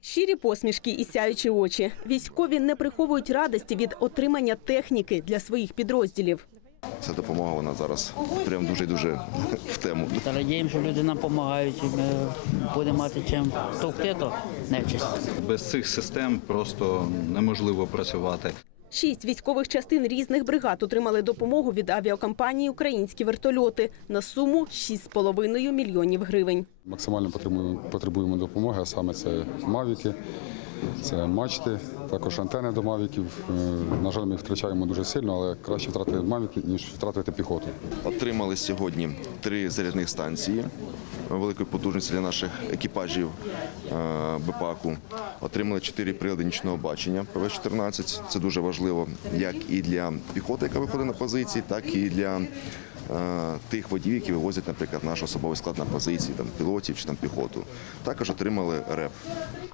Щирі посмішки і сяючі очі. Військові не приховують радості від отримання техніки для своїх підрозділів. Ця допомога вона зараз прям дуже дуже в тему. Та радіємо, що люди нам допомагають, і ми будемо мати чим товкти то нечисть. Без цих систем просто неможливо працювати. Шість військових частин різних бригад отримали допомогу від авіакомпанії Українські вертольоти на суму 6,5 мільйонів гривень. Максимально потребуємо, допомоги, а саме це мавіки, це мачти, також антени до мавіків. Е, На жаль, ми втрачаємо дуже сильно, але краще втратити мавіки, ніж втратити піхоту. Отримали сьогодні три зарядних станції великої потужності для наших екіпажів е, БПАКу. Отримали чотири прилади нічного бачення ПВ-14. Це дуже важливо як і для піхоти, яка виходить на позиції, так і для тих водіїв, які вивозять, наприклад, наш особовий склад на позиції, там пілотів чи там піхоту. Також отримали РЕП.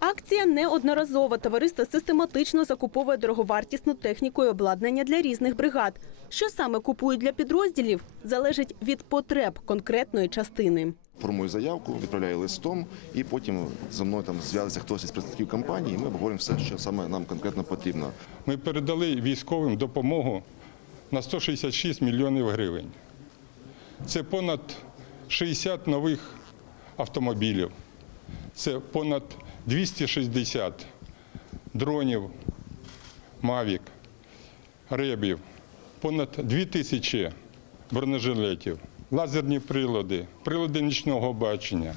Акція неодноразова. Товариство систематично закуповує дороговартісну техніку і обладнання для різних бригад. Що саме купують для підрозділів, залежить від потреб конкретної частини. Формую заявку, відправляю листом, і потім за мною там зв'язується хтось із представників компанії. і Ми обговорюємо все, що саме нам конкретно потрібно. Ми передали військовим допомогу на 166 мільйонів гривень. Це понад 60 нових автомобілів, це понад 260 дронів, мавік, ребів, понад 2 тисячі бронежилетів, лазерні прилади, прилади нічного бачення.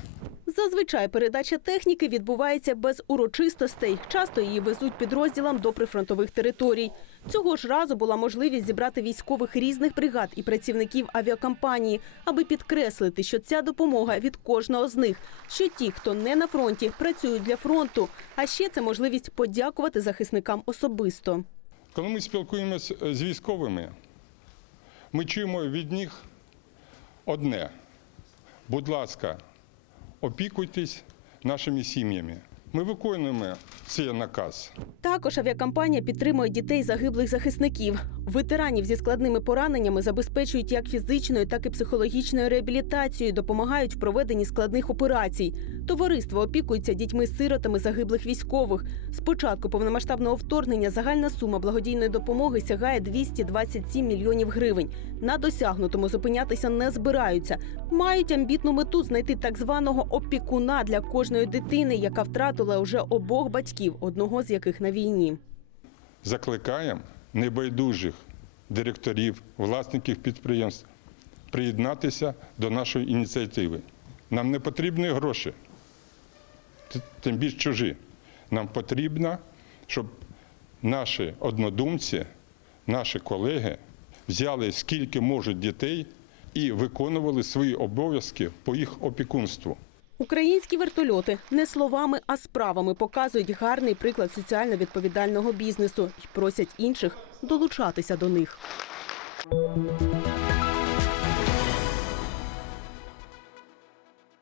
Зазвичай передача техніки відбувається без урочистостей. Часто її везуть підрозділам до прифронтових територій. Цього ж разу була можливість зібрати військових різних бригад і працівників авіакомпанії, аби підкреслити, що ця допомога від кожного з них. Що ті, хто не на фронті, працюють для фронту. А ще це можливість подякувати захисникам особисто. Коли ми спілкуємося з військовими, ми чуємо від них одне: будь ласка, опікуйтесь нашими сім'ями. Ми виконуємо цей наказ. Також авіакомпанія підтримує дітей загиблих захисників. Ветеранів зі складними пораненнями забезпечують як фізичною, так і психологічною реабілітацією, допомагають в проведенні складних операцій. Товариство опікується дітьми-сиротами загиблих військових. З початку повномасштабного вторгнення загальна сума благодійної допомоги сягає 227 мільйонів гривень. На досягнутому зупинятися не збираються. Мають амбітну мету знайти так званого опікуна для кожної дитини, яка втратила вже обох батьків, одного з яких на війні. Закликаємо небайдужих директорів, власників підприємств приєднатися до нашої ініціативи. Нам не потрібні гроші, тим більш чужі. Нам потрібно, щоб наші однодумці, наші колеги взяли скільки можуть дітей і виконували свої обов'язки по їх опікунству. Українські вертольоти не словами, а справами показують гарний приклад соціально відповідального бізнесу і просять інших долучатися до них.